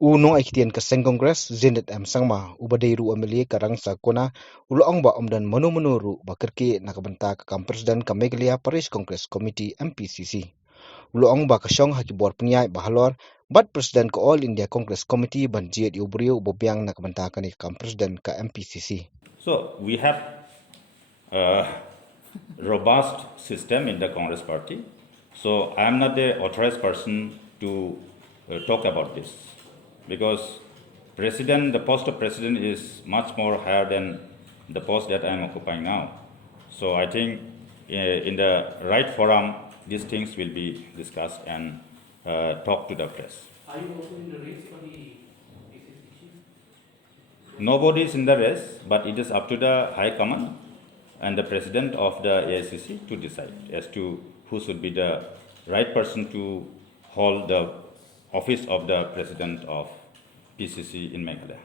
Uno aiktian ka seng Congress Zenith sangma ubadeiru ameli karang sakona uloong ba omdan manu ba kerki nakabenta ka kam President ka Meghalaya Parish Congress Committee MPCC. Uloong ba kasyong hakibor penyai ba halor bat President ka All India Congress Committee ban jied iubriu bobiang nakabenta ka ni kam President ka MPCC. So we have a robust system in the Congress party. So I am not the authorized person to talk about this because the post of president is much more higher than the post that I am occupying now. So I think in the right forum, these things will be discussed and talked to the press. Are you also in the race for the PCC? Nobody is in the race, but it is up to the High Command and the President of the AICC to decide as to who should be the right person to hold the office of the President of PCC in Meghalaya.